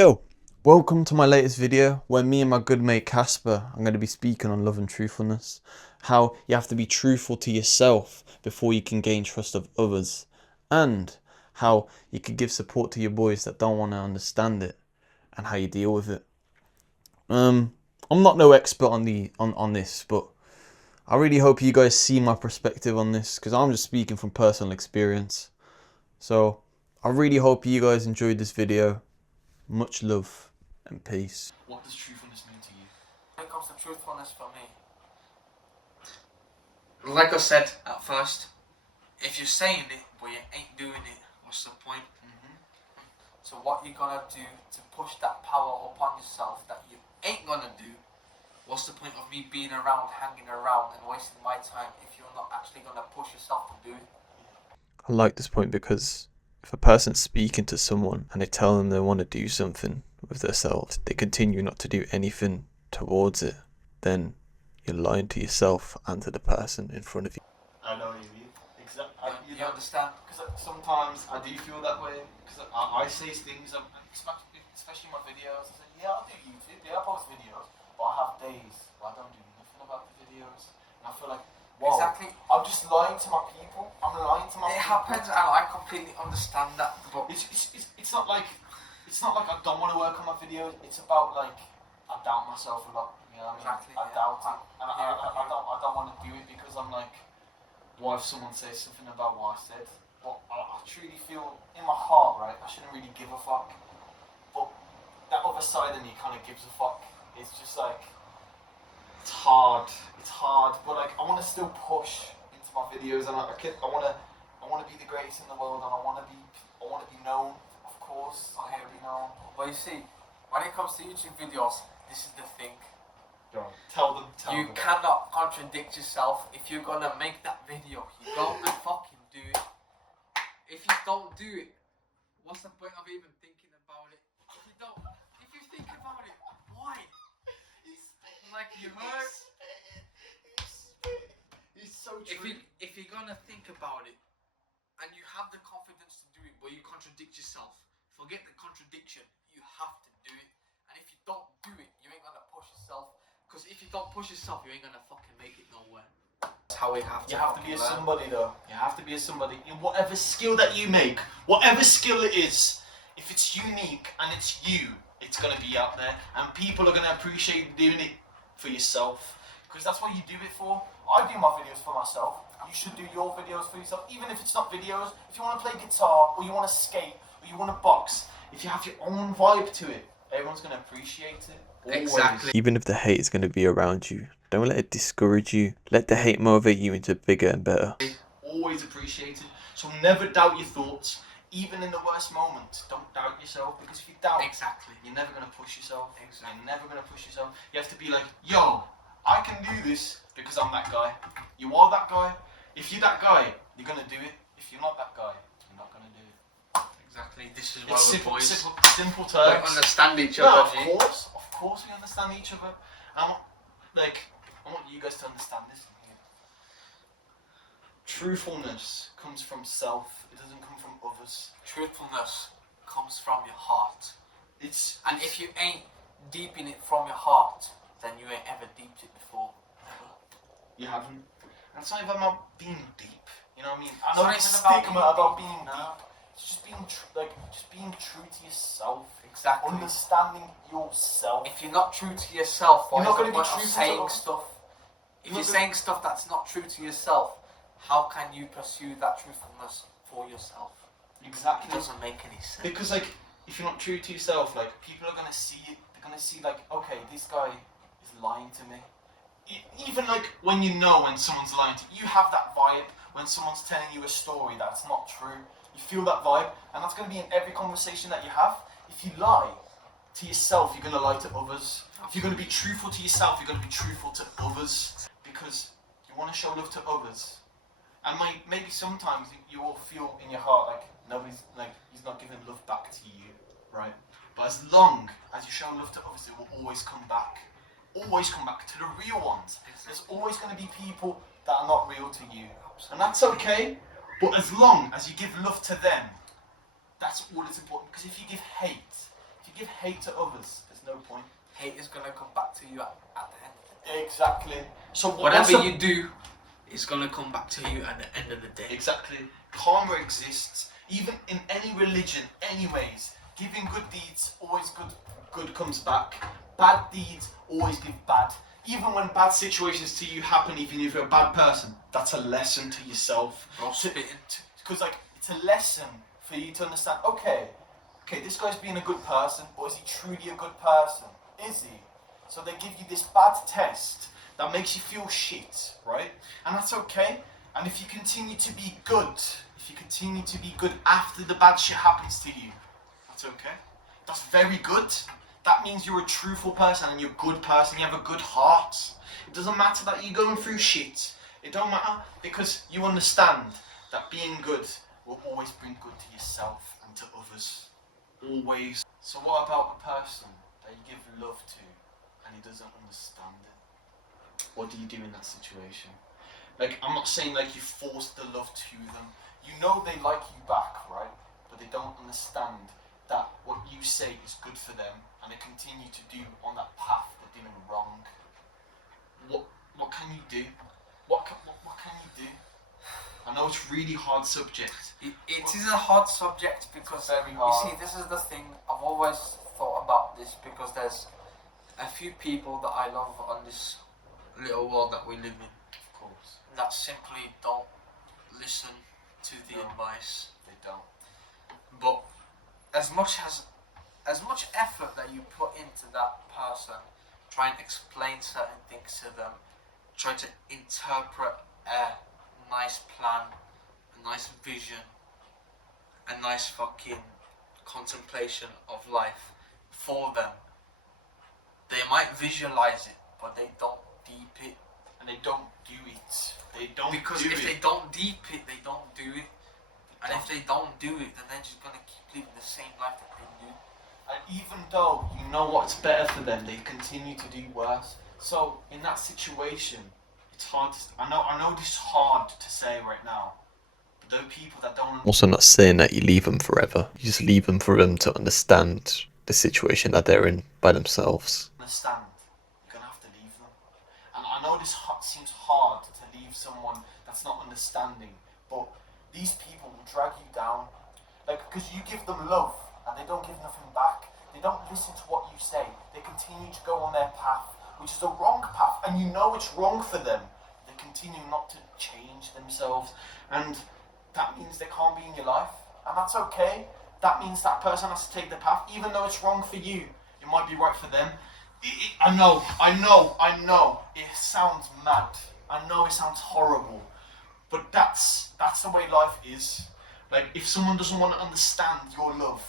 Yo, welcome to my latest video where me and my good mate Casper are going to be speaking on love and truthfulness. How you have to be truthful to yourself before you can gain trust of others. And how you can give support to your boys that don't want to understand it. And how you deal with it. I'm not no expert on this, but I really hope you guys see my perspective on this because I'm just speaking from personal experience. So I really hope you guys enjoyed this video. Much love and peace. What does truthfulness mean to you? When it comes to truthfulness for me, like I said at first, if you're saying it but you ain't doing it, what's the point? So what you gonna do to push that power upon yourself that you ain't gonna do? What's the point of me being around, hanging around and wasting my time if you're not actually gonna push yourself to do it? I like this point because if a person's speaking to someone and they tell them they want to do something with themselves, they continue not to do anything towards it, then you're lying to yourself and to the person in front of you. I know what you mean. Exactly. You understand? Because sometimes I do feel that way. Because I say things, especially in my videos. I say, yeah, I'll do YouTube. Yeah, I post videos. But I have days where I don't do nothing about the videos. And I feel like, whoa, exactly. I'm just lying to my people. I'm lying to my people. It happens, and I completely understand that. But it's not like I don't want to work on my videos. It's about like I doubt myself a lot. You know what I mean? Exactly, I yeah. doubt it, and I don't want to do it because I'm like, what if someone says something about what I said? But I truly feel in my heart, right? I shouldn't really give a fuck. But that other side of me kind of gives a fuck. It's just like it's hard. But like I want to still push into my videos, and I want to be the greatest in the world, and I want to be known. Of course, I want to be known. But you see, when it comes to YouTube videos, this is the thing. Tell them. You cannot contradict yourself. If you're gonna make that video, you go and fucking do it. If you don't do it, what's the point of even thinking about it? If you think about it, why? Like you heard. It's so true. If you're gonna think about it, and you have the confidence to do it, but you contradict yourself, forget the contradiction. You have to do it. And if you don't do it, you ain't gonna push yourself. Because if you don't push yourself, you ain't gonna fucking make it nowhere. That's how we have to. You have to be a learn. somebody though. You have to be a somebody in whatever skill that you make, whatever skill it is. If it's unique and it's you, it's gonna be out there, and people are gonna appreciate doing it for yourself. Because that's what you do it for. I do my videos for myself. You should do your videos for yourself, even if it's not videos. If you want to play guitar, or you want to skate, or you want to box, if you have your own vibe to it, everyone's gonna appreciate it. Always. Exactly. Even if the hate is going to be around you, don't let it discourage you. Let the hate motivate you into bigger and better. Always appreciate it. So never doubt your thoughts. Even in the worst moments, don't doubt yourself. Because if you doubt, Exactly. you're never going to push yourself. Exactly. You're never going to push yourself. You have to be like, yo, I can do this because I'm that guy. You are that guy. If you're that guy, you're going to do it. If you're not that guy, you're not going to do it. Exactly. This is why It's we're boys. simple We terms. understand each No, other. of course we understand each other. I want you guys to understand this. Truthfulness comes from self. It doesn't come from others. Truthfulness comes from your heart. And If you ain't deep in it from your heart, then you ain't ever deeped it before. you haven't, and it's not even about being deep. You know what I mean? I It's know not it's even stigma about being no. deep. It's just being true to yourself. Exactly. Understanding yourself. If you're not true to yourself, You're not gonna be of truthful to saying others. stuff. If You're you're not saying stuff that's not true to yourself, how can you pursue that truthfulness for yourself? It Exactly. doesn't make any sense. Because like, if you're not true to yourself, like people are gonna see it. They're gonna see like, okay, this guy is lying to me. Even like when you know when someone's lying to you, you have that vibe when someone's telling you a story that's not true. You feel that vibe, and that's gonna be in every conversation that you have. If you lie to yourself, you're gonna lie to others. If you're gonna be truthful to yourself, you're gonna be truthful to others because you want to show love to others. And maybe sometimes you will feel in your heart like he's not giving love back to you, right? But as long as you show love to others, it will always come back. Always come back to the real ones. There's always going to be people that are not real to you, and that's okay. But as long as you give love to them, that's all that's important. Because if you give hate, if If you give hate to others, there's no point. Hate is gonna come back to you at the end of the day. Exactly. So Whatever you do, it's gonna come back to you at the end of the day. Exactly. Karma exists. Even in any religion, anyways. Giving good deeds, always good comes back. Bad deeds always give bad. Even when bad situations to you happen, even if you're a bad person, that's a lesson to yourself. Because like it's a lesson for you to understand, okay, this guy's being a good person, but is he truly a good person? Is he? So they give you this bad test that makes you feel shit, right? And that's okay. And if you continue to be good, after the bad shit happens to you, that's okay. That's very good. That means you're a truthful person and you're a good person, you have a good heart. It doesn't matter that you're going through shit. It don't matter because you understand that being good will always bring good to yourself and to others. Always. So what about a person that you give love to and he doesn't understand it? What do you do in that situation? Like, I'm not saying like you force the love to them. You know they like you back, right? But they don't understand that what you say is good for them and they continue to do on that path they're doing wrong. What can you do? What can you do? I know it's really hard subject. It is a hard subject because very hard. You see, this is the thing. I've always thought about this because there's a few people that I love on this little world that we live in. Of course. That simply don't listen to the advice. They don't. But as much effort that you put into that person, try and explain certain things to them, try to interpret a nice plan, a nice vision, a nice fucking contemplation of life for them. They might visualize it, but they don't deep it. And they don't do it. Because if they don't deep it, they don't do it. And if they don't do it, then they're just gonna keep living the same life that they do. And even though you know what's better for them, they continue to do worse. So in that situation, it's hard. I know this is hard to say right now. But there are people that don't. Also, not saying that you leave them forever. You just leave them for them to understand the situation that they're in by themselves. Understand. You're gonna have to leave them. And I know this seems hard to leave someone that's not understanding, but these people will drag you down, like because you give them love and they don't give nothing back. They don't listen to what you say. They continue to go on their path, which is a wrong path, and you know it's wrong for them. They continue not to change themselves, and that means they can't be in your life, and that's okay. That means that person has to take the path, even though it's wrong for you. It might be right for them. I know. It sounds mad. I know it sounds horrible, but that's the way life is. Like, if someone doesn't want to understand your love,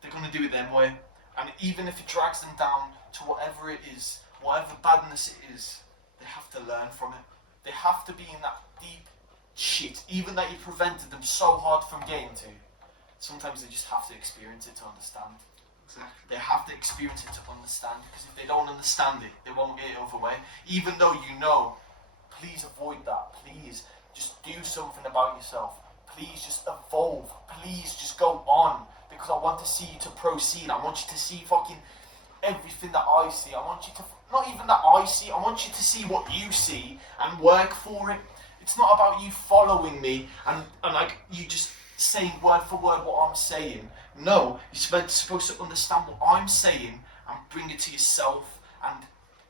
they're gonna do it their way. And even if it drags them down to whatever it is, whatever badness it is, they have to learn from it. They have to be in that deep shit, even that you prevented them so hard from getting to. Sometimes they just have to experience it to understand. Exactly. They have to experience it to understand, because if they don't understand it, they won't get it over way. Even though you know, please avoid that. Please just do something about yourself. Please just evolve. Please just go on, because I want to see you to proceed. I want you to see fucking everything that I see. I want you to, not even that I see, I want you to see what you see and work for it. It's not about you following me and like you just saying word for word what I'm saying. No, you're supposed to understand what I'm saying and bring it to yourself and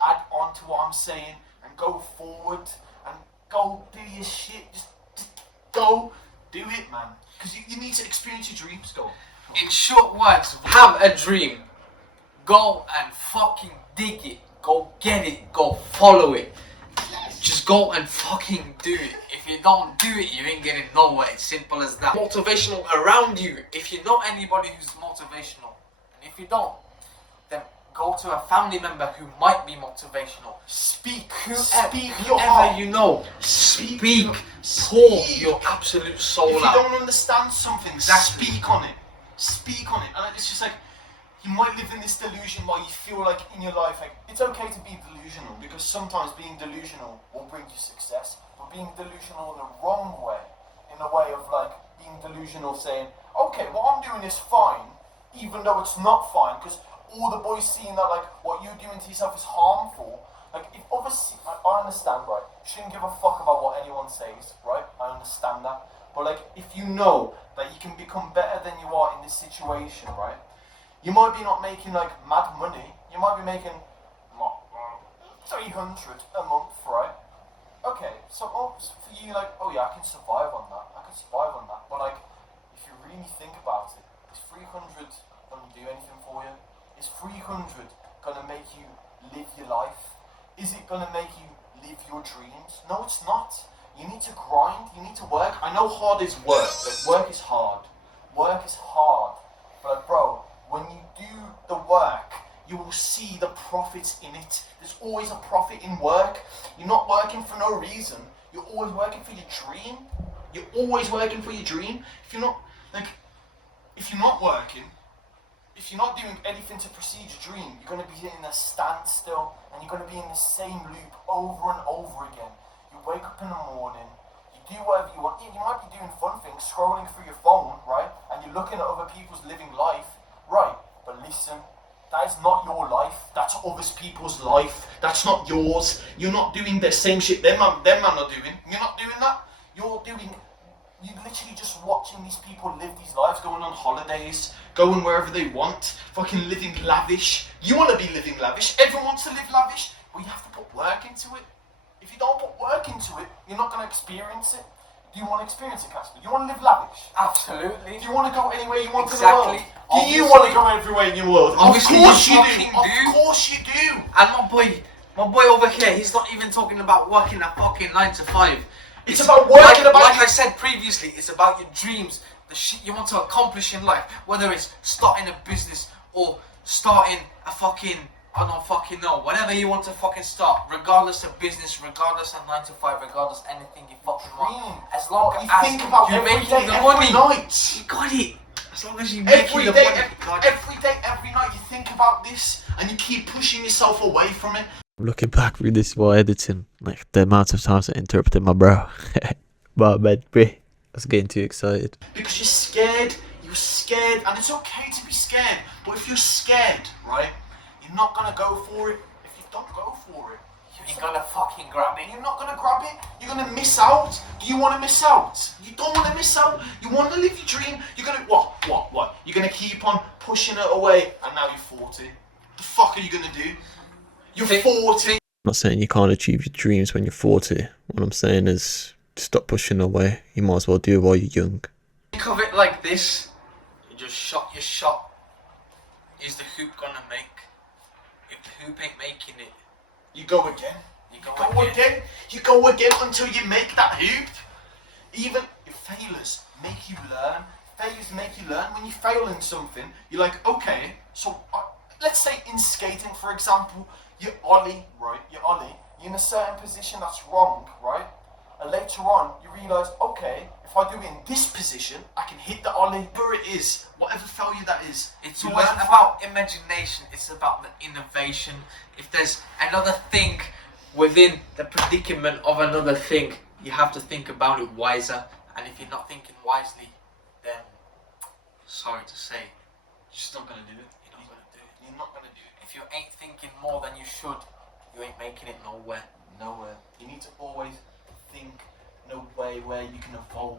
add on to what I'm saying and go forward and go do your shit. Just go do it, man. Because you need to experience your dreams. Go. In short words, have a dream. Go and fucking dig it. Go get it. Go follow it. Just go and fucking do it. If you don't do it, you ain't getting nowhere. It's simple as that. Motivational around you. If you know anybody who's motivational, and if you don't, then go to a family member who might be motivational. Speak Whoever your heart. you know. Speak. Pour your absolute soul If you out. don't understand something, speak on it. Speak on it. And it's just like, you might live in this delusion while you feel like in your life, like, it's okay to be delusional, because sometimes being delusional will bring you success, but being delusional in the wrong way, in a way of like being delusional saying, okay, what I'm doing is fine, even though it's not fine, because all the boys seeing that like what you're doing to yourself is harmful. Like if obviously I understand, right? You shouldn't give a fuck about what anyone says, right? I understand that. But like if you know that you can become better than you are in this situation, right? You might be not making like mad money. You might be making 300 a month, right? Okay, so for you, like, oh yeah, I can survive on that. I can survive on that. But like, if you really think about it, is 300 gonna do anything for you? Is 300 gonna make you live your life? Is it gonna make you live your dreams? No, it's not. You need to grind. You need to work. I know hard is work. Like, work is hard. Work is hard. But like, bro, when you do the work, you will see the profits in it. There's always a profit in work. You're not working for no reason. You're always working for your dream. You're always working for your dream. If you're not working, if you're not doing anything to precede your dream, you're going to be in a standstill and you're going to be in the same loop over and over again. You wake up in the morning, you do whatever you want. You might be doing fun things, scrolling through your phone, right? And you're looking at other people's living life, right? But listen, that is not your life. That's other people's life. That's not yours. You're not doing the same shit them man are doing. You're not doing that. You're literally just watching these people live these lives, going on holidays, going wherever they want, fucking living lavish. You want to be living lavish. Everyone wants to live lavish, but you have to put work into it. If you don't put work into it, you're not going to experience it. Do you want to experience it, Casper? Do you want to live lavish? Absolutely. Do you want to go anywhere you want Exactly. in the world? Do you want to go everywhere in the world? Obviously, of course you fucking do. Of course you do. And my boy over here, he's not even talking about working a fucking 9 to 5. It's about working like I said previously, it's about your dreams, the shit you want to accomplish in life. Whether it's starting a business or starting a fucking, I don't fucking know, whatever you want to fucking start, regardless of business, regardless of 9 to 5, regardless anything you fucking want. As long you as think about you're every making day, the every money, night. you got it. As long as you make the money, Every day, every night, you think about this and you keep pushing yourself away from it. Looking back through this while editing, like the amount of times I interrupted my bro. But man, bro, I was getting too excited. Because you're scared, and it's okay to be scared. But if you're scared, right, you're not gonna go for it. If you don't go for it, you're gonna fucking grab it. you're not gonna grab it. You're gonna miss out. Do you want to miss out? You don't want to miss out. You want to live your dream. You're gonna what? You're gonna keep on pushing it away, and now you're 40. The fuck are you gonna do? You're 40. I'm not saying you can't achieve your dreams when you're 40. What I'm saying is stop pushing away. You might as well do it while you're young. Think of it like this. You just shot your shot. Is the hoop gonna make? If the hoop ain't making it, you go again. You go again until you make that hoop. Even if failures make you learn, when you fail in something, you're like, okay, so let's say in skating, for example, you ollie, right? You're in a certain position that's wrong, right? And later on, you realise, okay, if I do it in this position, I can hit the ollie. Whatever it is, whatever failure that is. It's always about imagination. It's about the innovation. If there's another thing within the predicament of another thing, you have to think about it wiser. And if you're not thinking wisely, then, sorry to say, you're just not going to do it. You're not going to do it. You're not going to do it. If you ain't thinking more than you should, you ain't making it nowhere. Nowhere. You need to always think in a way where you can evolve.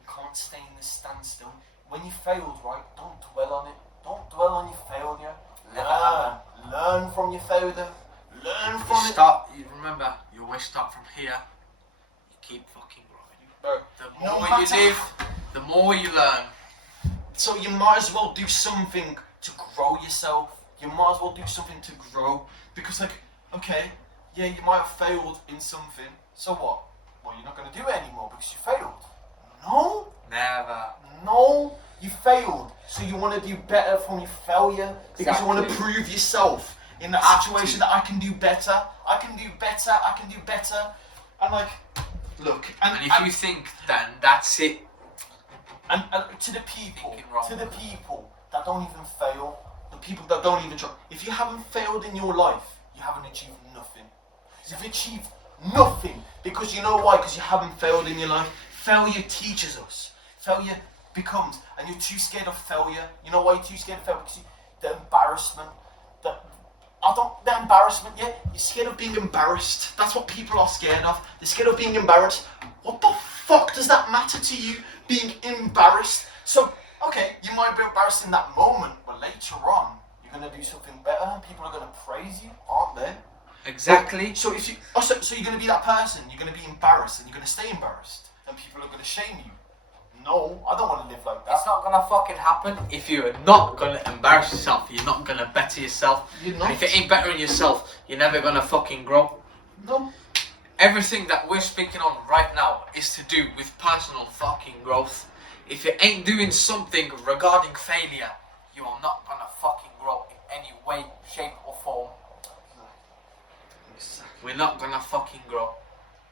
You can't stay in this standstill. When you failed, right, don't dwell on it. Don't dwell on your failure. Learn from your failure. Learn from it. Remember, you always start from here. You keep fucking growing. Bro, the more you live, the more you learn. So you might as well do something to grow yourself. You might as well do something to grow. Because like, okay, yeah, you might have failed in something. So what? Well, you're not going to do it anymore because you failed. No. Never. No. You failed. So you want to do better from your failure. Because you want to prove yourself in that situation that I can do better. I can do better. I can do better. And like, look. And if you think then that's it. And to the people that don't even fail, the people that don't even try. If you haven't failed in your life, you haven't achieved nothing. You've achieved nothing. Because you know why? Because you haven't failed in your life. Failure teaches us. Failure becomes, and you're too scared of failure. You know why you're too scared of failure? Because the embarrassment, the embarrassment, yeah? You're scared of being embarrassed. That's what people are scared of. They're scared of being embarrassed. What the fuck does that matter to you, being embarrassed? So, okay, you might be embarrassed in that moment, but later on, you're going to do something better and people are going to praise you, aren't they? Exactly. So if you, so you're going to be that person, you're going to be embarrassed and you're going to stay embarrassed and people are going to shame you. No, I don't want to live like that. It's not gonna fucking happen if you're not gonna embarrass yourself. You're not gonna better yourself. You're not. And if it ain't bettering yourself, you're never gonna fucking grow. No. Everything that we're speaking on right now is to do with personal fucking growth. If you ain't doing something regarding failure, you are not gonna fucking grow in any way, shape or form. Exactly. We're not gonna fucking grow.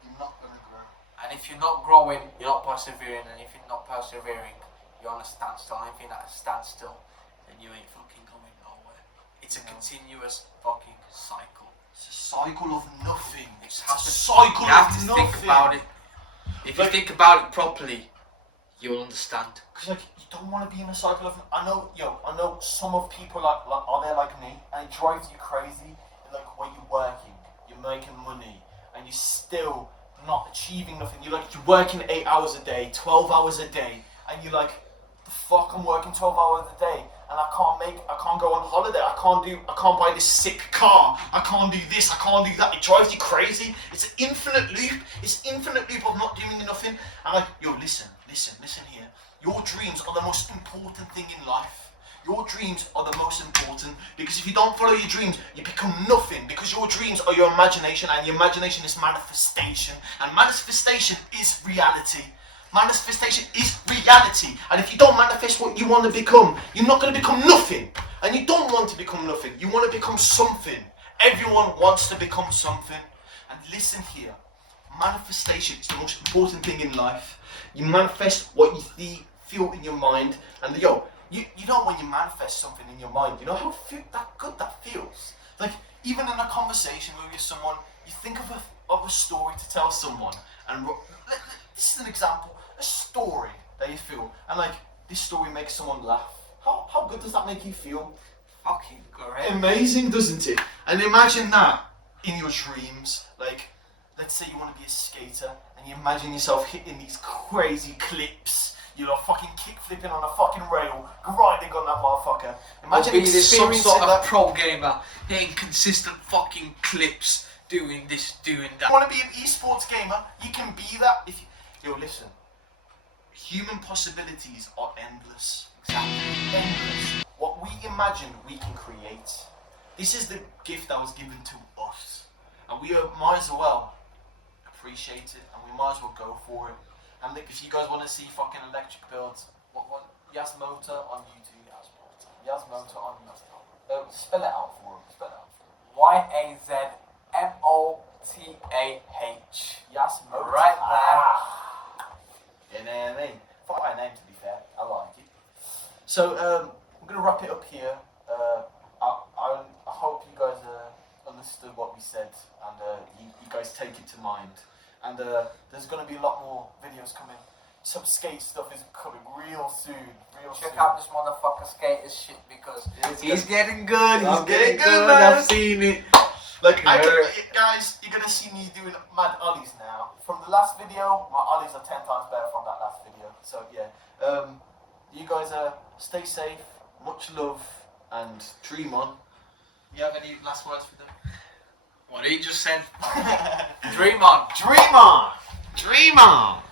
You're not going to grow. And if you're not growing, you're not persevering. And if you're not persevering, you're on a standstill. And if you're at a standstill, then you ain't fucking going nowhere. It's a continuous fucking cycle. It's a cycle of nothing. It's a cycle you have of to nothing. think about it. If you think about it properly, you'll understand. Because like you don't want to be in a cycle of. I know some of people are there like me, and it drives you crazy. Like when you're working, you're making money, and you're still not achieving nothing. You're working 8 hours a day, 12 hours a day, and you're like, the fuck, I'm working 12 hours a day, and I can't go on holiday. I can't buy this sick car. I can't do this. I can't do that. It drives you crazy. It's an infinite loop. It's infinite loop of not doing nothing. And like, listen here. Your dreams are the most important thing in life. Your dreams are the most important, because if you don't follow your dreams, you become nothing, because your dreams are your imagination, and your imagination is manifestation, and manifestation is reality. Manifestation is reality, and if you don't manifest what you want to become, you're not going to become nothing, and you don't want to become nothing, you want to become something. Everyone wants to become something, and listen here, manifestation is the most important thing in life. You manifest what you feel in your mind, and you know when you manifest something in your mind, you know how good that feels. Like, even in a conversation with someone, you think of a story to tell someone, and this is an example, a story that you feel, and like, this story makes someone laugh. How good does that make you feel? Fucking great. Amazing, doesn't it? And imagine that in your dreams. Like, let's say you want to be a skater, and you imagine yourself hitting these crazy clips. You're fucking kick flipping on a fucking rail, grinding on that motherfucker. Imagine being some experiencing sort of that. pro gamer, hitting consistent fucking clips, doing this, doing that. You want to be an esports gamer? You can be that if you. Listen. Human possibilities are endless. Exactly. Endless. What we imagine, we can create. This is the gift that was given to us, and we might as well appreciate it, and we might as well go for it. And look, if you guys want to see fucking electric builds, what Yas Motor on YouTube, Yas Motor on YouTube. Spell it out for him. Spell it out for him. YAZMOTAH. Yas Motor. Right there. You know what I mean? Fine name, to be fair. I like it. So we're gonna wrap it up here. I hope you guys understood what we said, and you guys take it to mind. And there's going to be a lot more videos coming. Some skate stuff is coming real soon. Check out this motherfucker skater's shit, because he's getting good. I'm He's getting getting good, good. man. I've seen it. Like, guys, you're going to see me doing mad ollies now. From the last video, my ollies are 10 times better from that last video. So yeah, you guys stay safe, much love, and dream on. You have any last words for them? What he just said. Dream on. Dream on! Dream on!